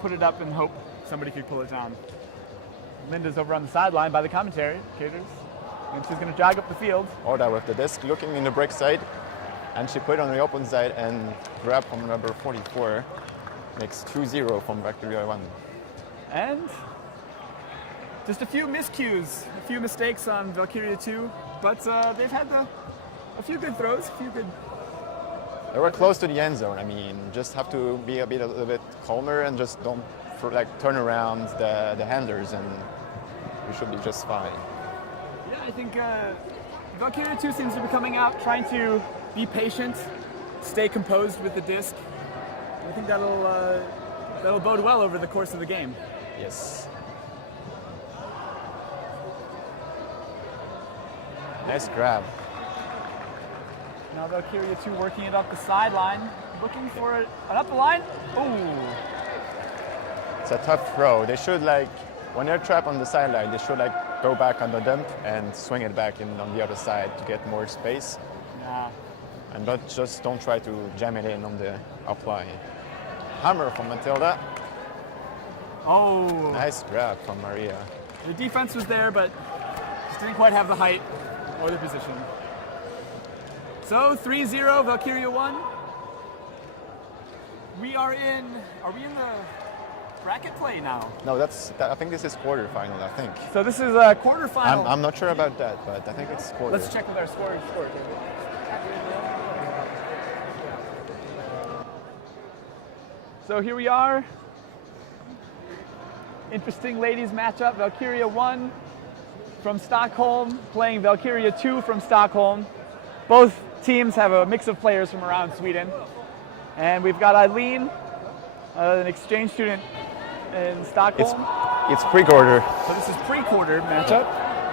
put it up and hope somebody could pull it down. Linda's over on the sideline by the commentators, and she's going to drag up the field. Oda with the disc looking in the break side, and she put it on the open side and grab from number 44. Makes 2-0 from Valkyria 1. And just a few miscues, a few mistakes on Valkyria 2, but they've had a few good throws, They were close to the end zone. I mean, just have to be a little bit calmer and just don't turn around the handlers, and we should be just fine. Yeah, I think Valkyria 2 seems to be coming out trying to be patient, stay composed with the disc. I think that'll bode well over the course of the game. Yes. Nice grab. Now Valkyria 2 working it up the sideline, looking for an up the line. Ooh. It's a tough throw. They should when they're trapped on the sideline, they should go back on the dump and swing it back in on the other side to get more space. Yeah. And don't try to jam it in on the up line. Hammer from Matilda. Oh. Nice grab from Maria. The defense was there, but just didn't quite have the height or the position. So 3-0, Valkyria 1. Are we in the bracket play now? No, I think this is quarterfinal, I think. So this is a quarterfinal. I'm not sure about that, but I think it's quarter. Let's check with our score, David. So here we are. Interesting ladies matchup. Valkyria 1 from Stockholm playing Valkyria 2 from Stockholm. Both teams have a mix of players from around Sweden. And we've got Eileen, an exchange student in Stockholm. It's pre-quarter. So this is pre-quarter matchup.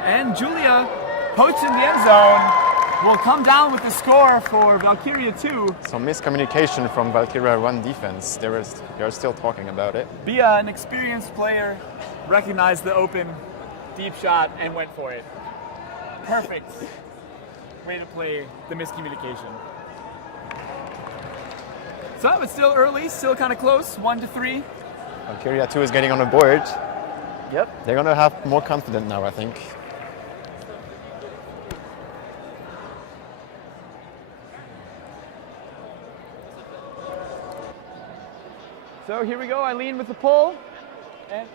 And Julia, poached in the end zone, will come down with the score for Valkyria 2. Some miscommunication from Valkyria 1 defense. They're still talking about it. Bia, an experienced player, recognized the open deep shot and went for it. Perfect way to play the miscommunication. So it's still early, still kind of close, 1-3. Valkyria 2 is getting on the board. Yep. They're going to have more confidence now, I think. So here we go, Eileen with the pull. And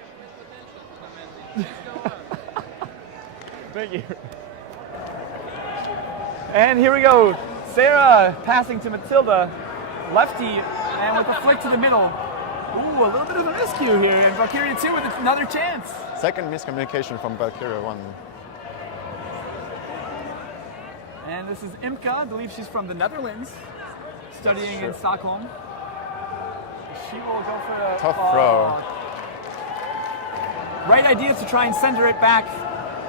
thank you. And here we go, Sarah passing to Matilda, lefty, and with a flick to the middle. Ooh, a little bit of a miscue here, and Valkyria 2 with another chance. Second miscommunication from Valkyria 1. And this is Imka, I believe she's from the Netherlands, studying in Stockholm. She will go for a tough throw. Right idea to try and center it back,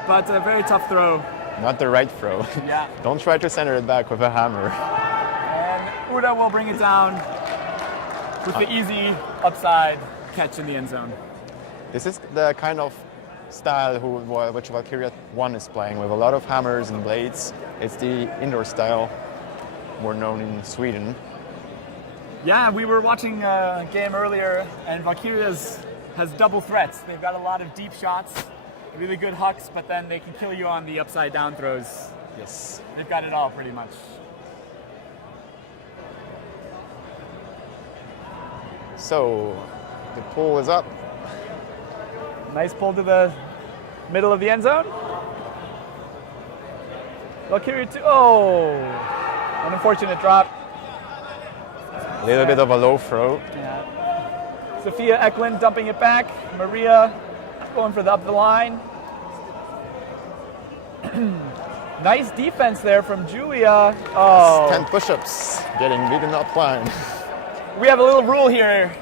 but a very tough throw. Not the right throw. Yeah. Don't try to center it back with a hammer. And Uda will bring it down with the easy upside catch in the end zone. This is the kind of style which Valkyria 1 is playing, with a lot of hammers and blades. It's the indoor style, more known in Sweden. Yeah, we were watching a game earlier, and Valkyria's has double threats. They've got a lot of deep shots, really good hucks, but then they can kill you on the upside down throws. Yes. They've got it all pretty much. So, the pull is up. Nice pull to the middle of the end zone. Valkyria 2, an unfortunate drop. A little bit of a low throw. Yeah. Sophia Eklund dumping it back. Maria going for the up the line. Nice defense there from Julia. Oh. 10 push-ups, getting beaten up line. We have a little rule here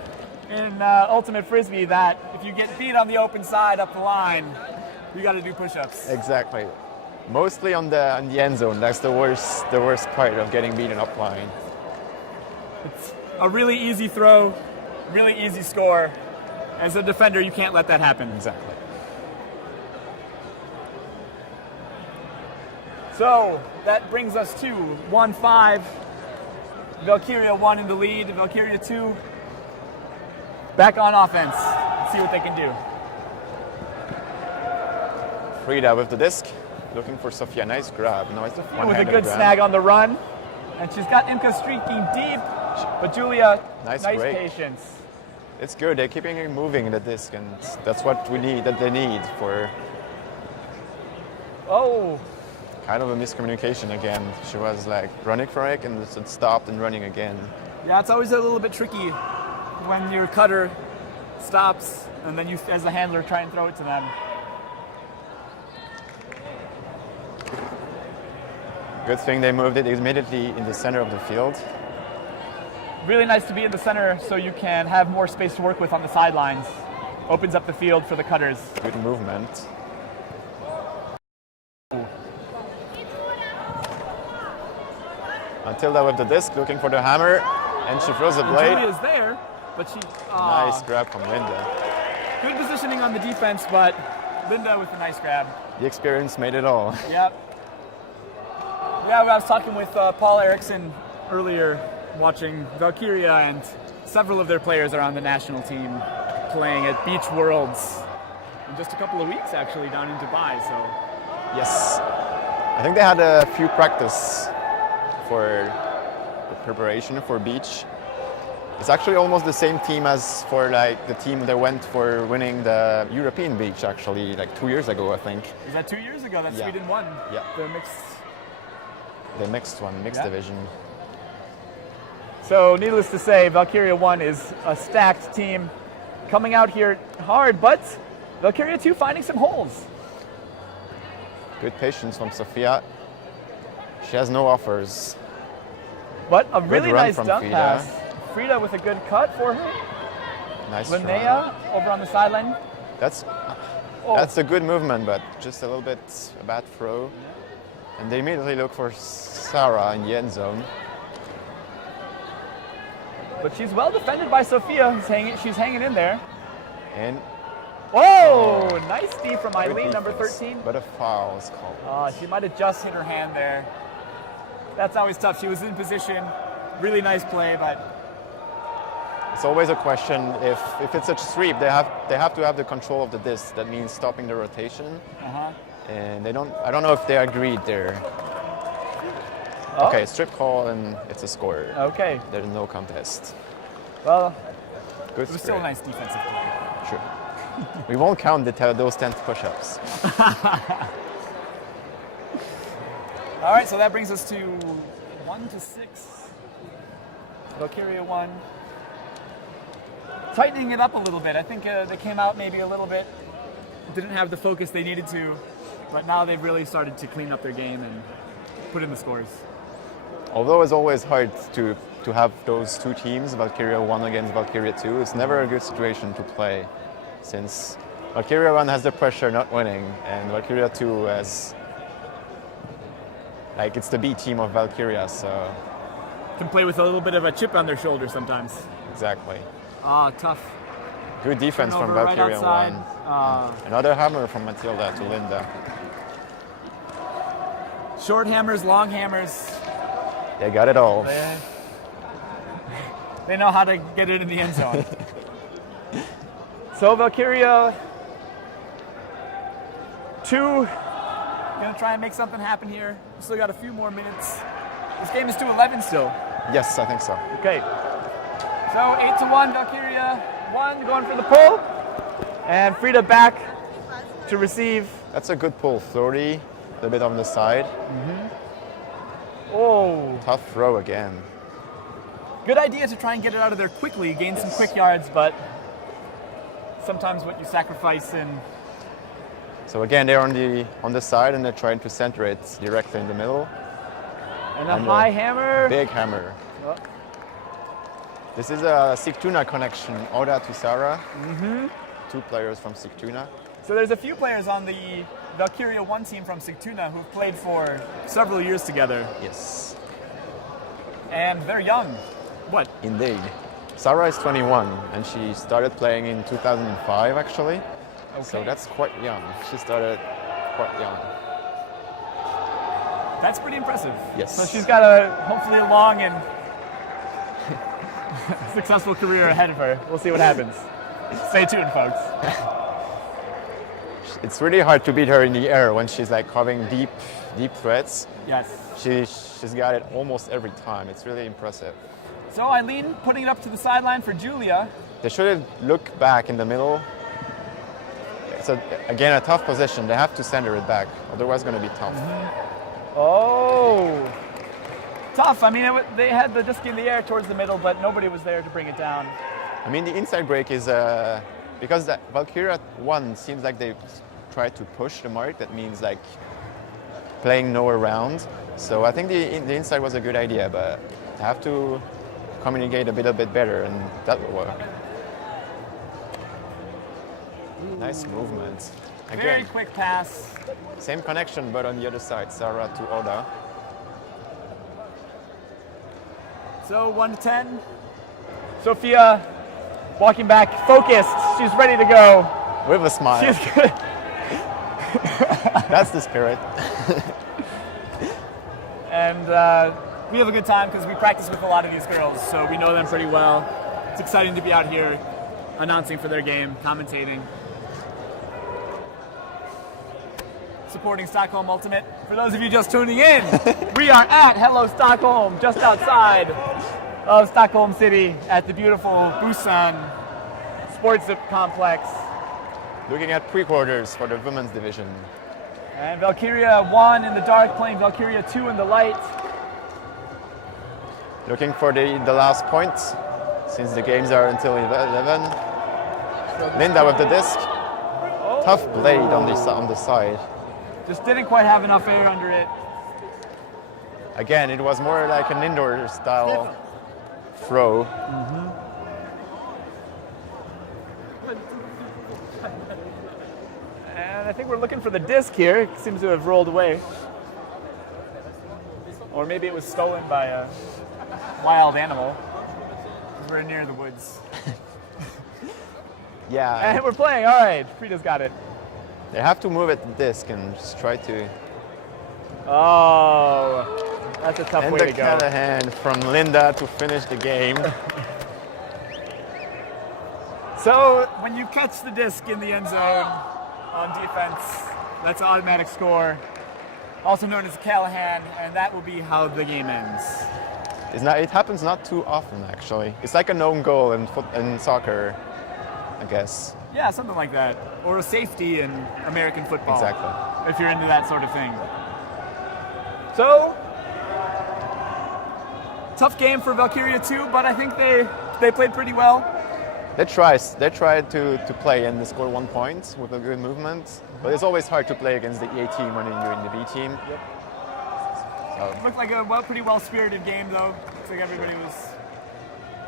in Ultimate Frisbee that if you get beat on the open side up the line, you got to do push-ups. Exactly. Mostly on the end zone. That's the worst part of getting beaten up line. It's a really easy throw, really easy score. As a defender, you can't let that happen. Exactly. So that brings us to 1-5. Valkyria 1 in the lead. Valkyria 2 back on offense. See what they can do. Frida with the disc, looking for Sofia. Nice grab. No, it's a With one-handed a good grab. snag on the run. And she's got Imka streaking deep, but Julia, Nice nice break. patience. It's good. They're keeping her moving in the disc, and that's what we need. That they need for Oh, kind of a miscommunication again. She was like running for it and it stopped and running again. yeah, it's always a little bit tricky when your cutter stops and then you, as the handler, try and throw it to them. Good thing they moved it immediately in the center of the field. Really nice to be in the center so you can have more space to work with on the sidelines. Opens up the field for the cutters. Good movement. Matilda with the disc, looking for the hammer, and she throws the blade. Julia's there, but she... Nice grab from Linda. Good positioning on the defense, but Linda with a nice grab. The experience made it all. Yep. Yeah, I was talking with Paul Eriksson earlier, watching Valkyria, and several of their players are on the national team playing at Beach Worlds in just a couple of weeks, actually, down in Dubai. So Yes. I think they had a few practice for the preparation for beach. It's actually almost the same team as for like the team that went for winning the European beach actually like 2 years ago, I think. is that 2 years ago that Yeah. Sweden won Yeah. the mixed? The mixed one, mixed Yeah. division. So needless to say, Valkyria 1 is a stacked team coming out here hard, but Valkyria 2 finding some holes. Good patience from Sofia. She has no offers. But a really run nice from dump Frida. pass. Frida with a good cut for her. Nice Linnea run. over on the sideline. That's Oh. That's a good movement, but just a little bit a bad throw. And they immediately look for Sarah in the end zone. But she's well defended by Sofia. She's hanging in there. And Oh, nice D from good Eileen, number defense. 13. But a foul is called. She might have just hit her hand there. That's always tough. She was in position. Really nice play, but It's always a question if it's a sweep, they have to have the control of the disc. That means stopping the rotation. And I don't know if they agreed there. Oh. Okay, strip call and it's a score. Okay. There's no contest. Well, Good it was still a spread. nice defensive play. Sure. We won't count those 10 push-ups. All right, so that brings us to 1-6. Valkyria 1. Tightening it up a little bit. I think they came out maybe a little bit, didn't have the focus they needed to, but now they've really started to clean up their game and put in the scores. Although it's always hard to have those two teams, Valkyria 1 against Valkyria 2, it's never a good situation to play, since Valkyria 1 has the pressure not winning, and Valkyria 2 has, like, it's the B team of Valkyria, so Can play with a little bit of a chip on their shoulder sometimes. exactly. Tough. Good defense from Turnover right Valkyria outside. 1. Another hammer from Matilda to Linda. Short hammers, long hammers. They got it all. They know how to get it in the end zone. So Valkyria 2, gonna try and make something happen here. We still got a few more minutes. This game is 2-11 still. Yes, I think so. Okay. So 8-1, Valkyria 1 going for the pull. And Frida back to receive. That's a good pull, 30, a little bit on the side. Oh, Tough throw again. good idea to try and get it out of there quickly, gain some quick yards, but sometimes what you sacrifice in. So again, they're on the side and they're trying to center it directly in the middle. And a And high hammer. Big hammer. Oh. This is a Sigtuna connection, Oda to Sarah. Two players from Sigtuna. So there's a few players on the Valkyria 1 team from Sigtuna who've played for several years together, Yes, and they're young. What? indeed. Sarah is 21 and she started playing in 2005 actually. So Okay. that's quite young. She started quite young. That's pretty impressive. Yes. So she's got a hopefully a long and successful career ahead of her. We'll see what happens. Stay tuned, folks. It's really hard to beat her in the air when she's like having deep threats. Yes. She's got it almost every time. It's really impressive. So Eileen putting it up to the sideline for Julia. They should look back in the middle. It's again a tough position. They have to center it back, otherwise it's going to be tough. Oh, tough. I mean, they had the disc in the air towards the middle, but nobody was there to bring it down. I mean, the inside break is because the Valkyria 1 seems like they try to push the mark. That means like playing no around. So I think the inside was a good idea, but they have to communicate a little bit better, and that will work. Nice movement. Again, Very quick pass. same connection, but on the other side, Sarah to Oda. So 1 to 10. Sophia walking back, focused. She's ready to go. With a smile. She's good. That's the spirit. And we have a good time because we practice with a lot of these girls, so we know them pretty well. It's exciting to be out here announcing for their game, commentating. Supporting Stockholm Ultimate. For those of you just tuning in, we are at Hello Stockholm, just outside of Stockholm City at the beautiful Busan Sports Complex. Looking at pre-quarters for the women's division. And Valkyria 1 in the dark playing Valkyria 2 in the light. Looking for the last point, since the games are until 11. Linda with the disc. Tough blade on the side. Just didn't quite have enough air under it. Again, it was more like an indoor style throw. And I think we're looking for the disc here. It seems to have rolled away. Or maybe it was stolen by a wild animal. We're near the woods. Yeah. And we're playing. All right. Frida's got it. They have to move at the disc and just try to. Oh, that's a tough And way the to go. Callahan from Linda to finish the game. So when you catch the disc in the end zone on defense, that's an automatic score, also known as Callahan, and that will be how the game ends. It happens not too often, actually. It's like a known goal in soccer, I guess. Yeah, something like that. Or a safety in American football. Exactly. If you're into that sort of thing. So, tough game for Valkyria 2, but I think they played pretty well. They tried to play and they scored 1 point with a good movement. But it's always hard to play against the A team when you're in the B team. Yep. So. Looked like a pretty well-spirited game, though. Looks like everybody was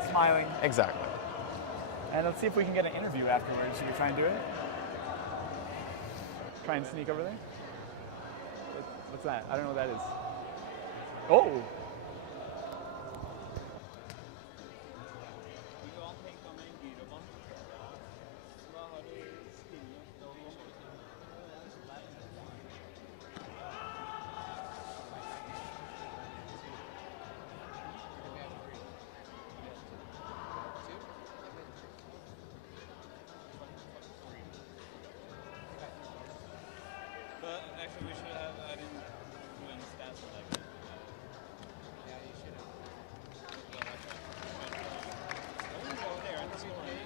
smiling. Exactly. And let's see if we can get an interview afterwards. Should we try and do it? Try and sneak over there? What's that? I don't know what that is. Oh! Actually, we should have. I didn't do any stats for that game. Yeah, you should have. Well, I wouldn't go there. I think you pay.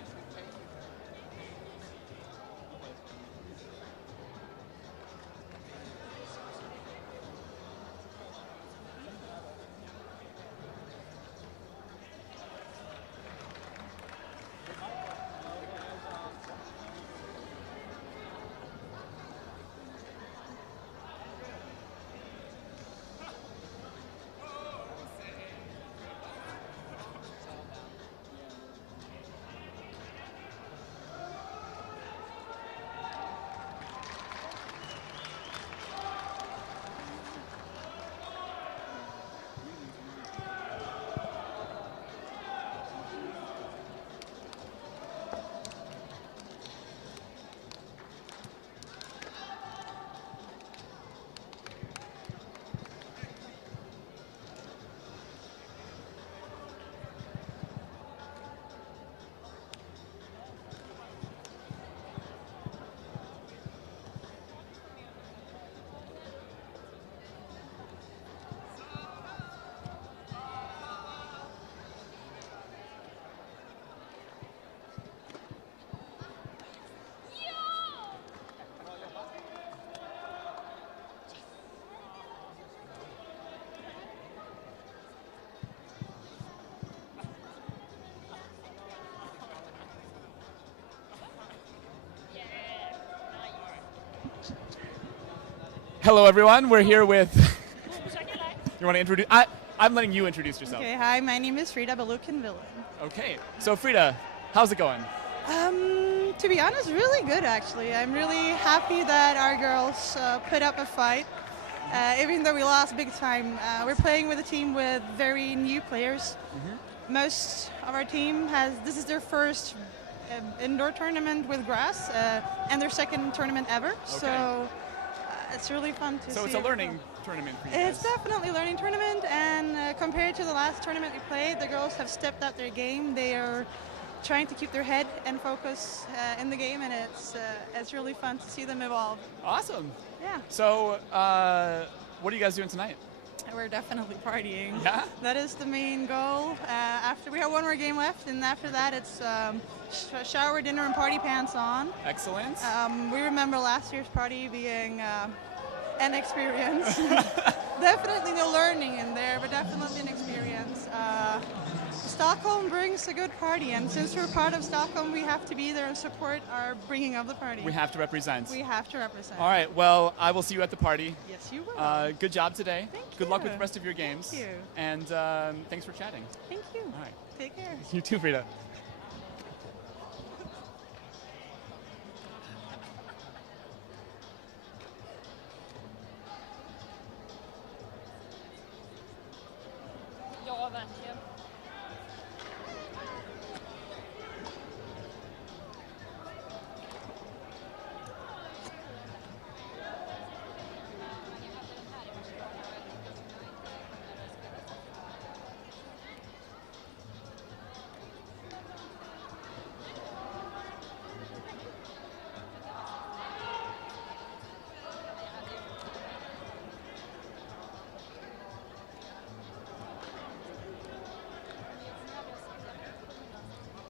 Hello, everyone. We're here with. You want to introduce? I'm letting you introduce yourself. Okay, hi, my name is Frida Balukin-Villen. Okay. So, Frida, how's it going? To be honest, really good actually. I'm really happy that our girls put up a fight. Even though we lost big time, we're playing with a team with very new players. Most of our team this is their first indoor tournament with grass and their second tournament ever. So it's really fun to see. So it's a learning tournament for you It's guys. definitely a learning tournament, and compared to the last tournament we played, the girls have stepped up their game. They are trying to keep their head and focus in the game, and it's really fun to see them evolve. Awesome. Yeah, So, what are you guys doing tonight? we're definitely partying. Yeah? That is the main goal. After we have one more game left, and after that it's shower, dinner, and party pants on. Excellent. We remember last year's party being an experience. Definitely no learning in there, but definitely an experience. Stockholm brings a good party, and since we're part of Stockholm, we have to be there and support our bringing of the party. We have to represent. We have to represent. All right. Well, I will see you at the party. Yes, you will. Good job today. Thank Good luck you. with the rest of your games. Thank you. And thanks for chatting. Thank you. All right. Take care. You too, Frida.